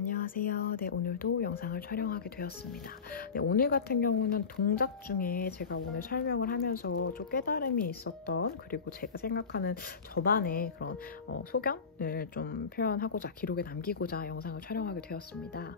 안녕하세요. 네, 오늘도 영상을 촬영하게 되었습니다. 네, 오늘 같은 경우는 동작 중에 제가 오늘 설명을 하면서 좀 깨달음이 있었던, 그리고 제가 생각하는 저만의 그런 소견을 좀 표현하고자, 기록에 남기고자 영상을 촬영하게 되었습니다.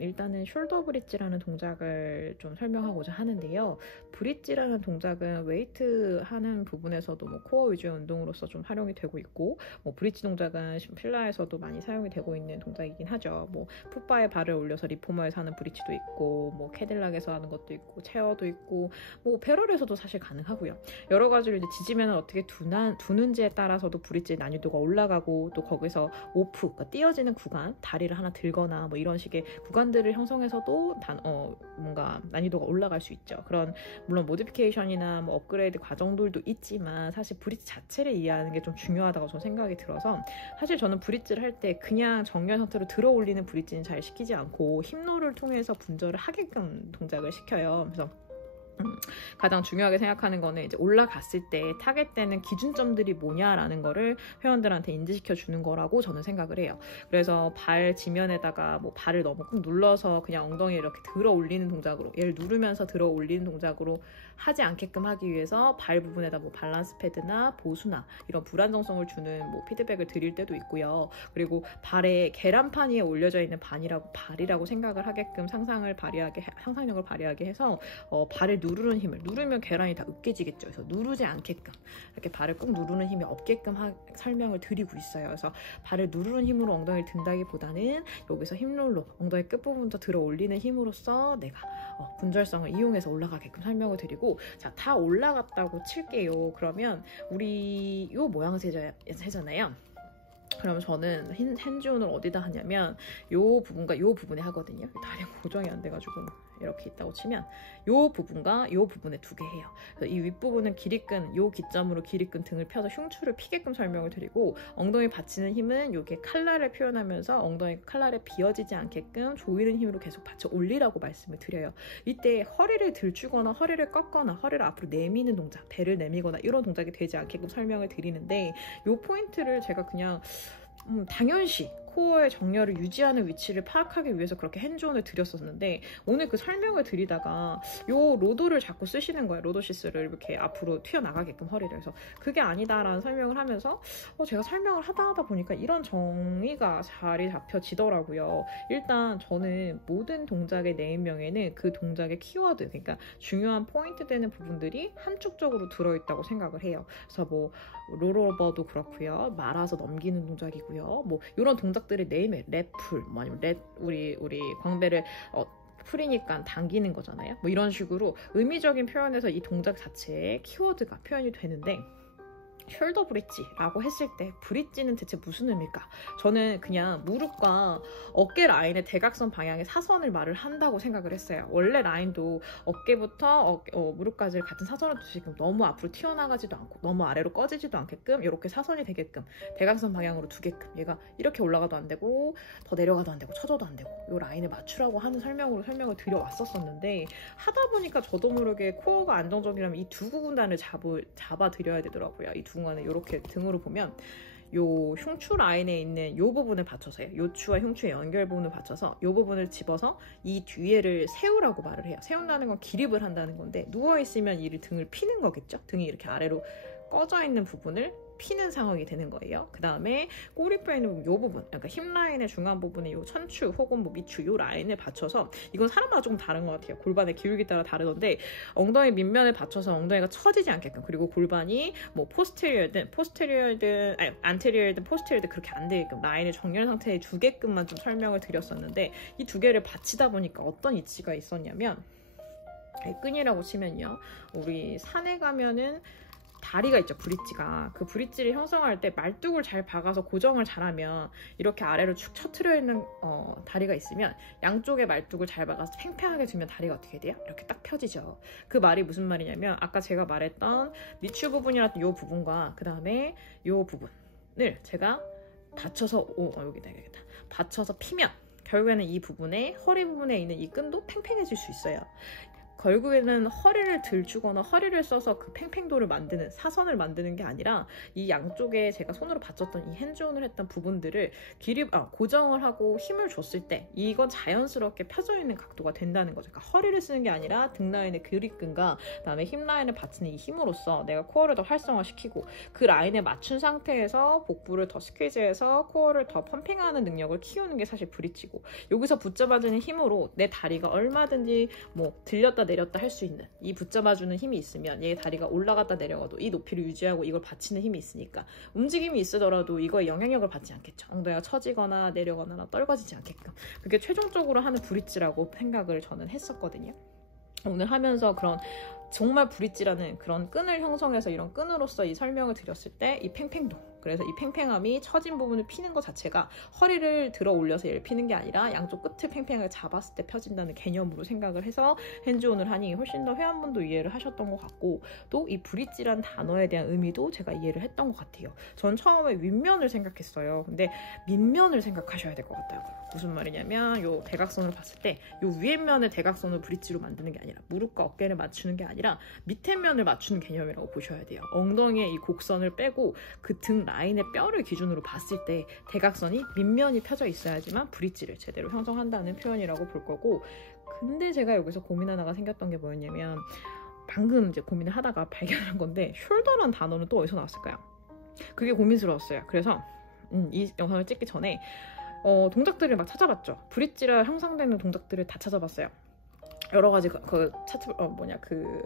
일단은 숄더 브릿지라는 동작을 좀 설명하고자 하는데요. 브릿지라는 동작은 웨이트 하는 부분에서도 코어 위주의 운동으로서 좀 활용이 되고 있고, 브릿지 동작은 필라에서도 많이 사용이 되고 있는 동작이긴 하죠. 풋바에 발을 올려서 리포머에서 하는 브릿지도 있고, 캐딜락에서 하는 것도 있고, 체어도 있고, 배럴에서도 사실 가능하고요. 여러 가지로 이제 지지면을 어떻게 두는지에 따라서도 브릿지의 난이도가 올라가고, 또 거기서 오프, 그러니까 띄어지는 구간, 다리를 하나 들거나 이런 식의 구간들을 형성해서도 뭔가 난이도가 올라갈 수 있죠. 그런 물론 모디피케이션이나 업그레이드 과정들도 있지만, 사실 브릿지 자체를 이해하는 게 좀 중요하다고 저는 생각이 들어서, 사실 저는 브릿지를 할 때 그냥 정면 상태로 들어 올리는 브릿지는 잘 시키지 않고 힙노를 통해서 분절을 하게끔 동작을 시켜요. 그래서 가장 중요하게 생각하는 거는 이제 올라갔을 때 타겟되는 기준점들이 뭐냐라는 거를 회원들한테 인지시켜 주는 거라고 저는 생각을 해요. 그래서 발 지면에다가 발을 너무 꾹 눌러서 그냥 엉덩이를 이렇게 들어 올리는 동작으로, 얘를 누르면서 들어 올리는 동작으로 하지 않게끔 하기 위해서 발 부분에다 밸런스 패드나 보수나 이런 불안정성을 주는 피드백을 드릴 때도 있고요. 그리고 발에 계란판 위에 올려져 있는 발이라고 생각을 하게끔 상상력을 발휘하게 해서 발을 누르는 힘을, 누르면 계란이 다 으깨지겠죠. 그래서 누르지 않게끔 이렇게 발을 꾹 누르는 힘이 없게끔 설명을 드리고 있어요. 그래서 발을 누르는 힘으로 엉덩이를 든다기보다는 여기서 힙롤로 엉덩이 끝부분부터 들어 올리는 힘으로써 내가 분절성을 이용해서 올라가게끔 설명을 드리고, 자, 다 올라갔다고 칠게요. 그러면 우리 요 모양 세잖아요. 그러면 저는 핸즈온을 어디다 하냐면 요 부분과 요 부분에 하거든요. 다리가 고정이 안 돼가지고 이렇게 있다고 치면 요 부분과 요 부분에 두 개 해요. 그래서 이 윗부분은 길이끈, 요 기점으로 길이끈 등을 펴서 흉추를 피게끔 설명을 드리고, 엉덩이 받치는 힘은 요게 칼날을 표현하면서 엉덩이가 칼날에 비어지지 않게끔 조이는 힘으로 계속 받쳐 올리라고 말씀을 드려요. 이때 허리를 들추거나 허리를 꺾거나 허리를 앞으로 내미는 동작, 배를 내미거나 이런 동작이 되지 않게끔 설명을 드리는데, 요 포인트를 제가 그냥 당연시 코어의 정렬을 유지하는 위치를 파악하기 위해서 그렇게 핸즈온을 드렸었는데, 오늘 그 설명을 드리다가 요 로더를 자꾸 쓰시는 거예요. 로더시스를 이렇게 앞으로 튀어나가게끔 허리를. 해서 그게 아니다라는 설명을 하면서 제가 설명을 하다 보니까 이런 정의가 자리 잡혀지더라고요. 일단 저는 모든 동작의 네임명에는 그 동작의 키워드, 그러니까 중요한 포인트 되는 부분들이 함축적으로 들어있다고 생각을 해요. 그래서 롤오버도 그렇고요, 말아서 넘기는 동작이고요, 이런 동작들의 네임에 랩풀, 아니면 우리 광배를 풀이니까 당기는 거잖아요. 이런 식으로 의미적인 표현에서 이 동작 자체에 키워드가 표현이 되는데, 숄더 브릿지라고 했을 때 브릿지는 대체 무슨 의미일까? 저는 그냥 무릎과 어깨 라인의 대각선 방향의 사선을 말을 한다고 생각을 했어요. 원래 라인도 어깨부터 무릎까지 같은 사선을 두시게끔 너무 앞으로 튀어나가지도 않고 너무 아래로 꺼지지도 않게끔 이렇게 사선이 되게끔 대각선 방향으로 두게끔, 얘가 이렇게 올라가도 안 되고 더 내려가도 안 되고 쳐져도 안 되고 이 라인을 맞추라고 하는 설명을 드려왔었는데, 하다 보니까 저도 모르게 코어가 안정적이라면 이 두 구간을 잡아 드려야 되더라고요. 이 두 구간을 이렇게 등으로 보면 요 흉추 라인에 있는 요 부분을 받쳐서요, 요추와 흉추의 연결 부분을 받쳐서 요 부분을 집어서 이 뒤에를 세우라고 말을 해요. 세운다는 건 기립을 한다는 건데, 누워있으면 이 등을 피는 거겠죠. 등이 이렇게 아래로 꺼져 있는 부분을 피는 상황이 되는 거예요. 그 다음에 꼬리뼈에 있는 요 부분, 그러니까 힙 라인의 중간 부분에 요 천추 혹은 미추 요 라인을 받쳐서, 이건 사람마다 조금 다른 것 같아요. 골반의 기울기 따라 다르던데, 엉덩이 밑면을 받쳐서 엉덩이가 처지지 않게끔, 그리고 골반이 안테리어든 포스테리어든 그렇게 안 되게끔 라인을 정렬 상태에 두게끔만 좀 설명을 드렸었는데, 이 두 개를 받치다 보니까 어떤 이치가 있었냐면, 끈이라고 치면요, 우리 산에 가면은 다리가 있죠, 브릿지가. 그 브릿지를 형성할 때 말뚝을 잘 박아서 고정을 잘하면, 이렇게 아래로 축 처트려 있는 다리가 있으면 양쪽에 말뚝을 잘 박아서 팽팽하게 두면 다리가 어떻게 돼요? 이렇게 딱 펴지죠. 그 말이 무슨 말이냐면, 아까 제가 말했던 미추 부분이라던 이 부분과 그 다음에 이 부분을 제가 받쳐서 여기다 받쳐서 피면 결국에는 이 부분에, 허리 부분에 있는 이 끈도 팽팽해질 수 있어요. 결국에는 허리를 들주거나 허리를 써서 그 팽팽도를 만드는, 사선을 만드는 게 아니라 이 양쪽에 제가 손으로 받쳤던 이 핸즈온을 했던 부분들을 고정을 하고 힘을 줬을 때 이건 자연스럽게 펴져 있는 각도가 된다는 거죠. 그러니까 허리를 쓰는 게 아니라 등 라인의 그립근과 그다음에 힙 라인을 받치는 이 힘으로써 내가 코어를 더 활성화시키고 그 라인에 맞춘 상태에서 복부를 더 스퀴즈해서 코어를 더 펌핑하는 능력을 키우는 게 사실 브릿지고, 여기서 붙잡아주는 힘으로 내 다리가 얼마든지 뭐 들렸다 내렸다 할 수 있는, 이 붙잡아주는 힘이 있으면 얘 다리가 올라갔다 내려가도 이 높이를 유지하고 이걸 받치는 힘이 있으니까 움직임이 있으더라도 이거에 영향력을 받지 않겠죠. 엉덩이가 처지거나 내려가거나 떨궈지지 않게끔. 그게 최종적으로 하는 브릿지라고 생각을 저는 했었거든요. 오늘 하면서 그런 정말 브릿지라는 그런 끈을 형성해서 이런 끈으로서 이 설명을 드렸을 때 이 팽팽도, 그래서 이 팽팽함이 처진 부분을 피는 것 자체가 허리를 들어 올려서 얘를 피는 게 아니라 양쪽 끝을 팽팽하게 잡았을 때 펴진다는 개념으로 생각을 해서 핸즈온을 하니 훨씬 더 회원분도 이해를 하셨던 것 같고, 또 이 브릿지란 단어에 대한 의미도 제가 이해를 했던 것 같아요. 전 처음에 윗면을 생각했어요. 근데 밑면을 생각하셔야 될 것 같아요. 무슨 말이냐면 요 대각선을 봤을 때 요 위에 면을 대각선으로 브릿지로 만드는 게 아니라 무릎과 어깨를 맞추는 게 아니라 밑에 면을 맞추는 개념이라고 보셔야 돼요. 엉덩이의 이 곡선을 빼고 그 등 라인의 뼈를 기준으로 봤을 때 대각선이 밑면이 펴져 있어야지만 브릿지를 제대로 형성한다는 표현이라고 볼 거고, 근데 제가 여기서 고민 하나가 생겼던 게 뭐였냐면 방금 이제 고민을 하다가 발견한 건데 숄더란 단어는 또 어디서 나왔을까요? 그게 고민스러웠어요. 그래서 이 영상을 찍기 전에 동작들을 막 찾아봤죠. 브릿지라 형성되는 동작들을 다 찾아봤어요. 여러 가지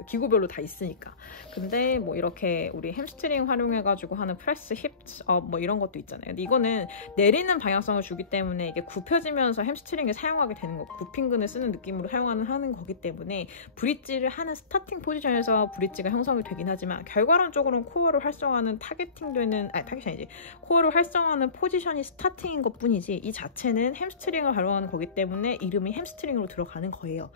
기구별로 다 있으니까. 근데 뭐 이렇게 우리 햄스트링 활용해가지고 하는 프레스, 힙업 뭐 이런 것도 있잖아요. 근데 이거는 내리는 방향성을 주기 때문에 이게 굽혀지면서 햄스트링을 사용하게 되는 거고, 굽힌근을 쓰는 느낌으로 하는 거기 때문에 브릿지를 하는 스타팅 포지션에서 브릿지가 형성이 되긴 하지만 결과론적으로는 코어를 활성화하는 코어를 활성화하는 포지션이 스타팅인 것 뿐이지 이 자체는 햄스트링을 활용하는 거기 때문에 이름이 햄스트링으로 들어가는 거예요.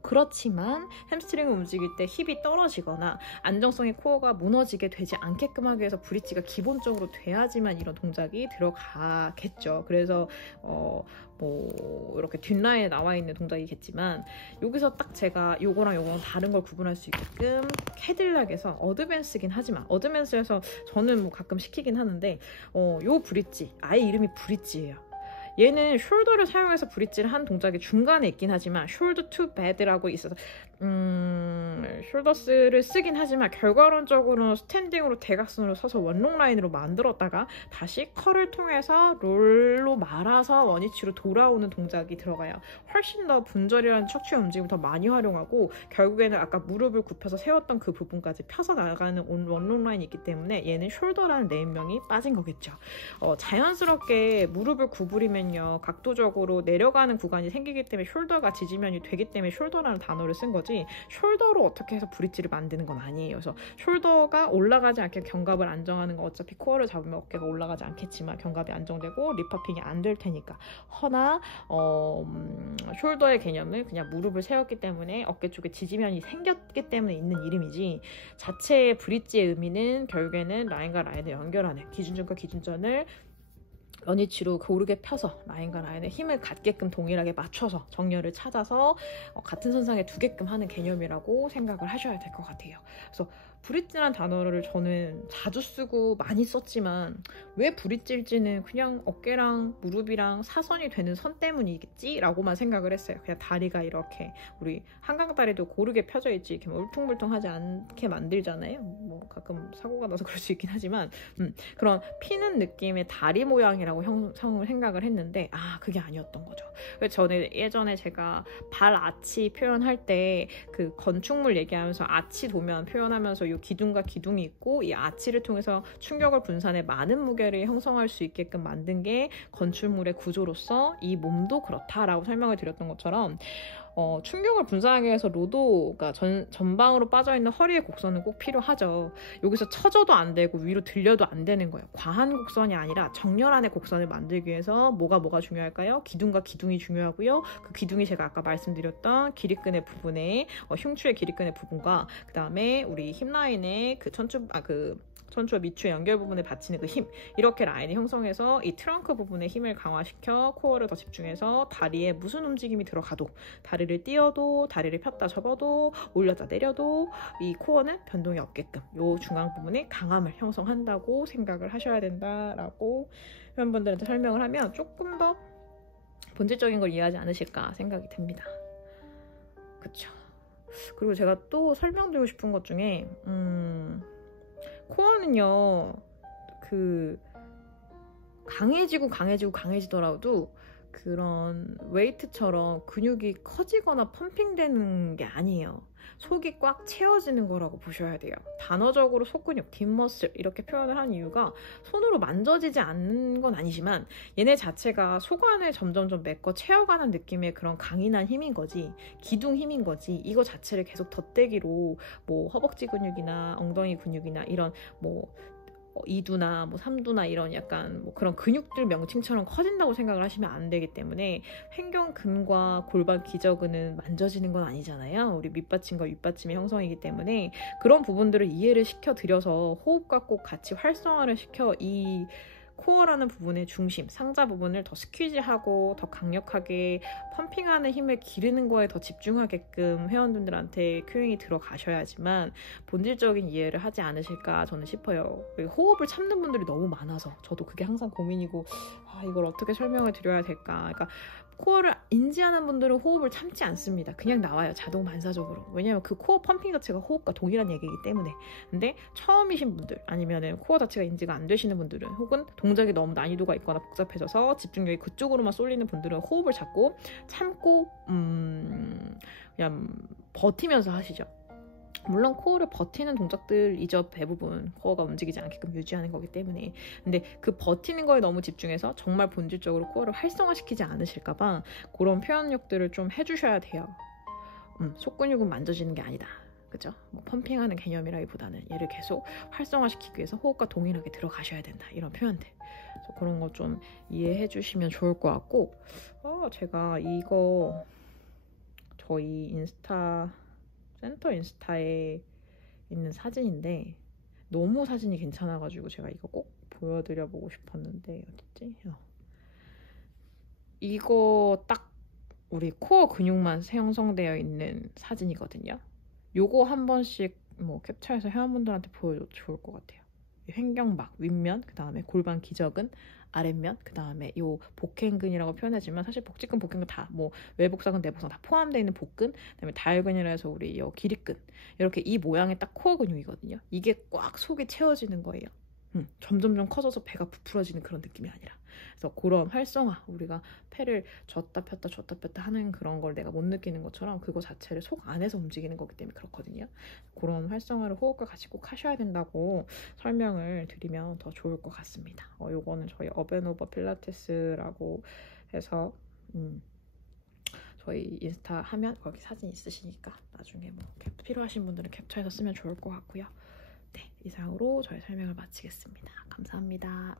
그렇지만 햄스트링을 움직일 때 힙이 떨어지거나 안정성의 코어가 무너지게 되지 않게끔 하기 위해서 브릿지가 기본적으로 돼야지만 이런 동작이 들어가겠죠. 그래서 뭐 이렇게 뒷라인에 나와 있는 동작이겠지만, 여기서 딱 제가 요거랑 다른 걸 구분할 수 있게끔 캐딜락에서 어드밴스긴 하지만, 어드밴스에서 저는 뭐 가끔 시키긴 하는데 요 브릿지, 아예 이름이 브릿지예요. 얘는 숄더를 사용해서 브릿지를 한 동작이 중간에 있긴 하지만 shoulder to bed라고 있어서 숄더스를 쓰긴 하지만 결과론적으로는 스탠딩으로 대각선으로 서서 원롱 라인으로 만들었다가 다시 컬을 통해서 롤로 말아서 원위치로 돌아오는 동작이 들어가요. 훨씬 더 분절이라는 척추의 움직임을 더 많이 활용하고 결국에는 아까 무릎을 굽혀서 세웠던 그 부분까지 펴서 나가는 원롱 라인이 있기 때문에 얘는 숄더라는 네임명이 빠진 거겠죠. 자연스럽게 무릎을 구부리면요 각도적으로 내려가는 구간이 생기기 때문에 숄더가 지지면이 되기 때문에 숄더라는 단어를 쓴 거지, 숄더로 어떻게 해서 브릿지를 만드는 건 아니에요. 그래서 숄더가 올라가지 않게 견갑을 안정하는 거, 어차피 코어를 잡으면 어깨가 올라가지 않겠지만 견갑이 안정되고 립퍼핑이 안 될 테니까. 허나 숄더의 개념은 그냥 무릎을 세웠기 때문에 어깨 쪽에 지지면이 생겼기 때문에 있는 이름이지, 자체의 브릿지의 의미는 결국에는 라인과 라인을 연결하는, 기준점과 기준점을 원위치로 고르게 펴서 라인과 라인의 힘을 갖게끔 동일하게 맞춰서 정렬을 찾아서 같은 선상에 두게끔 하는 개념이라고 생각을 하셔야 될 것 같아요. 그래서 브릿지란 단어를 저는 자주 쓰고 많이 썼지만 왜 브릿지일지는 그냥 어깨랑 무릎이랑 사선이 되는 선 때문이겠지? 라고만 생각을 했어요. 그냥 다리가 이렇게 우리 한강다리도 고르게 펴져 있지 이렇게 울퉁불퉁하지 않게 만들잖아요. 뭐 가끔 사고가 나서 그럴 수 있긴 하지만 그런 피는 느낌의 다리 모양이라고 생각을 했는데 그게 아니었던 거죠. 그래서 저는 예전에 제가 발 아치 표현할 때 그 건축물 얘기하면서 아치 도면 표현하면서 이 기둥과 기둥이 있고 이 아치를 통해서 충격을 분산해 많은 무게를 형성할 수 있게끔 만든 게 건축물의 구조로서 이 몸도 그렇다라고 설명을 드렸던 것처럼 충격을 분산하기 위해서 로도가 전방으로 빠져있는 허리의 곡선은 꼭 필요하죠. 여기서 처져도 안 되고 위로 들려도 안 되는 거예요. 과한 곡선이 아니라 정렬안의 곡선을 만들기 위해서 뭐가 중요할까요? 기둥과 기둥이 중요하고요. 그 기둥이 제가 아까 말씀드렸던 기립근의 부분에 흉추의 기립근의 부분과 그 다음에 우리 힙라인의 그 선추와 미추의 연결 부분에 받치는 그 힘, 이렇게 라인이 형성해서 이 트렁크 부분의 힘을 강화시켜 코어를 더 집중해서 다리에 무슨 움직임이 들어가도, 다리를 띄어도, 다리를 폈다 접어도, 올렸다 내려도 이 코어는 변동이 없게끔 이 중앙 부분에 강함을 형성한다고 생각을 하셔야 된다라고 회원분들한테 설명을 하면 조금 더 본질적인 걸 이해하지 않으실까 생각이 듭니다. 그쵸? 그리고 제가 또 설명드리고 싶은 것 중에 코어는요, 그 강해지더라도 그런 웨이트처럼 근육이 커지거나 펌핑되는 게 아니에요. 속이 꽉 채워지는 거라고 보셔야 돼요. 단어적으로 속근육, 뒷머슬 이렇게 표현을 한 이유가 손으로 만져지지 않는 건 아니지만 얘네 자체가 속 안을 점점점 메꿔 채워가는 느낌의 그런 강인한 힘인 거지, 기둥 힘인 거지. 이거 자체를 계속 덧대기로 뭐 허벅지 근육이나 엉덩이 근육이나 이런 뭐 이두나 뭐 삼두나 이런 약간 뭐 그런 근육들 명칭처럼 커진다고 생각을 하시면 안 되기 때문에, 횡격근과 골반 기저근은 만져지는 건 아니잖아요. 우리 밑받침과 윗받침의 형성이기 때문에 그런 부분들을 이해를 시켜드려서 호흡과 꼭 같이 활성화를 시켜 이 코어라는 부분의 중심, 상자 부분을 더 스퀴즈하고 더 강력하게 펌핑하는 힘을 기르는 거에 더 집중하게끔 회원분들한테 큐잉이 들어가셔야지만 본질적인 이해를 하지 않으실까 저는 싶어요. 호흡을 참는 분들이 너무 많아서 저도 그게 항상 고민이고, 이걸 어떻게 설명을 드려야 될까. 그러니까 코어를 인지하는 분들은 호흡을 참지 않습니다. 그냥 나와요, 자동 반사적으로. 왜냐면 그 코어 펌핑 자체가 호흡과 동일한 얘기이기 때문에. 근데 처음이신 분들, 아니면은 코어 자체가 인지가 안 되시는 분들은, 혹은 동작이 너무 난이도가 있거나 복잡해져서 집중력이 그쪽으로만 쏠리는 분들은 호흡을 자꾸 참고 그냥 버티면서 하시죠. 물론 코어를 버티는 동작들이죠. 대부분 코어가 움직이지 않게끔 유지하는 거기 때문에. 근데 그 버티는 거에 너무 집중해서 정말 본질적으로 코어를 활성화시키지 않으실까봐 그런 표현력들을 좀 해주셔야 돼요. 속근육은 만져지는 게 아니다. 그죠? 뭐 펌핑하는 개념이라기보다는 얘를 계속 활성화시키기 위해서 호흡과 동일하게 들어가셔야 된다. 이런 표현들. 그래서 그런 거 좀 이해해 주시면 좋을 것 같고, 제가 이거 저희 센터 인스타에 있는 사진인데 너무 사진이 괜찮아가지고 제가 이거 꼭 보여드려보고 싶었는데 어딨지? 이거 딱 우리 코어 근육만 형성되어 있는 사진이거든요. 요거 한 번씩 뭐 캡처해서 회원분들한테 보여줘도 좋을 것 같아요. 횡격막 윗면, 그 다음에 골반 기저근 아랫면, 그 다음에 요 복행근이라고 표현하지만 사실 복직근, 복행근 다 뭐 외복사근, 내복사근 다 포함되어 있는 복근, 그 다음에 다혈근이라 해서 우리 요 기립근, 이렇게 이 모양의 딱 코어 근육이거든요. 이게 꽉 속에 채워지는 거예요. 점점점 커져서 배가 부풀어지는 그런 느낌이 아니라. 그래서 그런 활성화, 우리가 폐를 줬다 폈다 하는 그런 걸 내가 못 느끼는 것처럼 그거 자체를 속 안에서 움직이는 거기 때문에 그렇거든요. 그런 활성화를 호흡과 같이 꼭 하셔야 된다고 설명을 드리면 더 좋을 것 같습니다. 요거는 저희 업앤오버 필라테스라고 해서 저희 인스타 하면 거기 사진 있으시니까 나중에 뭐 필요하신 분들은 캡처해서 쓰면 좋을 것 같고요. 네, 이상으로 저희 설명을 마치겠습니다. 감사합니다.